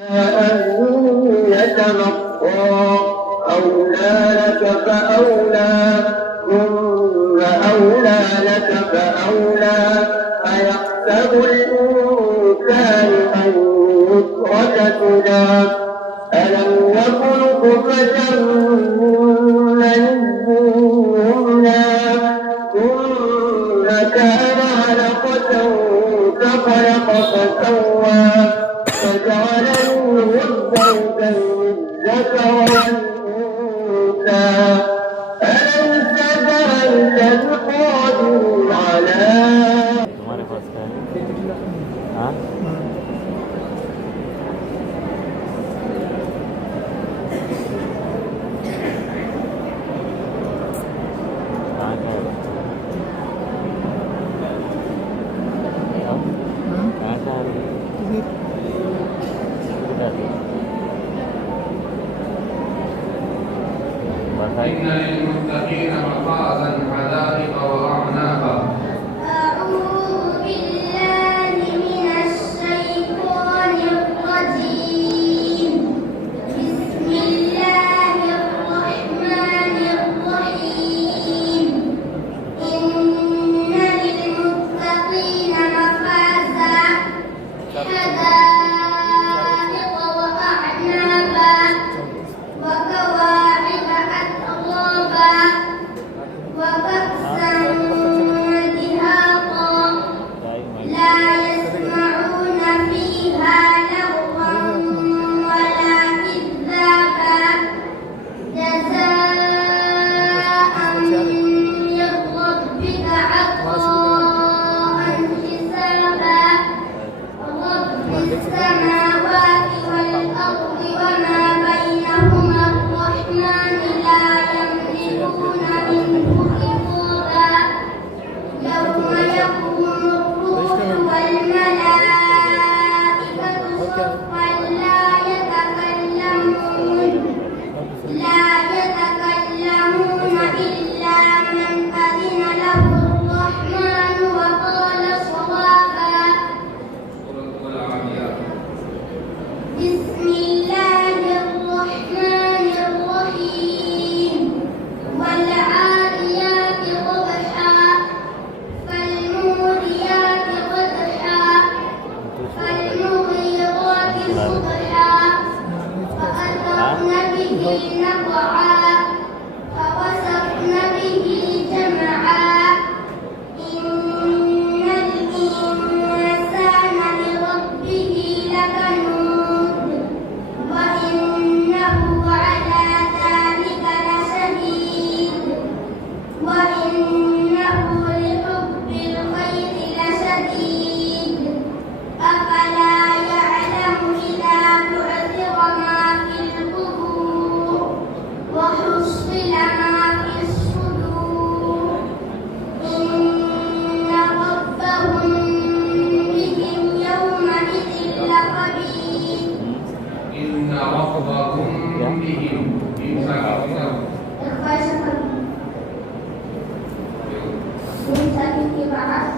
أن يتلقى أولى لك فأولى ثم أولى لك فأولى أيحسب الإنسان أن يترك سدى ألم يكن نطفة من مني يمنى ثم كان علقة فخلق فسوى فجعل الزوجين الذكر والأنثى أليس ذلك بقادر على إن للمتقين مفازا حدائق وأعنابا. أعوذ بالله من الشيطان الرجيم. بسم الله الرحمن الرحيم. إن للمتقين مفازا حدائق وأعنابا وكواعب أترابا وكأسا دهاقا لا يسمعون فيها لغوا ولا كذابا جزاء من ربك عطاء حسابا رب السماوات والأرض وما بينهما الرحمن لا يملكون منه خطابا يوم يقوم الروح والملائكة صفا لا يتكلمون إلا من أذن له الرحمن وقال صوابا. بسم الله الرحمن الرحيم. والعاديات ضبحا فالموريات قدحا فالمغيرات صبحا فأثرن به نقعا فوسطن به جمعا إن الإنسان لربه لكنود وإنه على ذلك لشهيد وإنه لحب الخير لشديد أفلا يعلم إذا بعثر ما في القبور وحصل ما في الصدور إن ربهم بهم يومئذ لخبير. إن ربكم بهم Bisa dibahas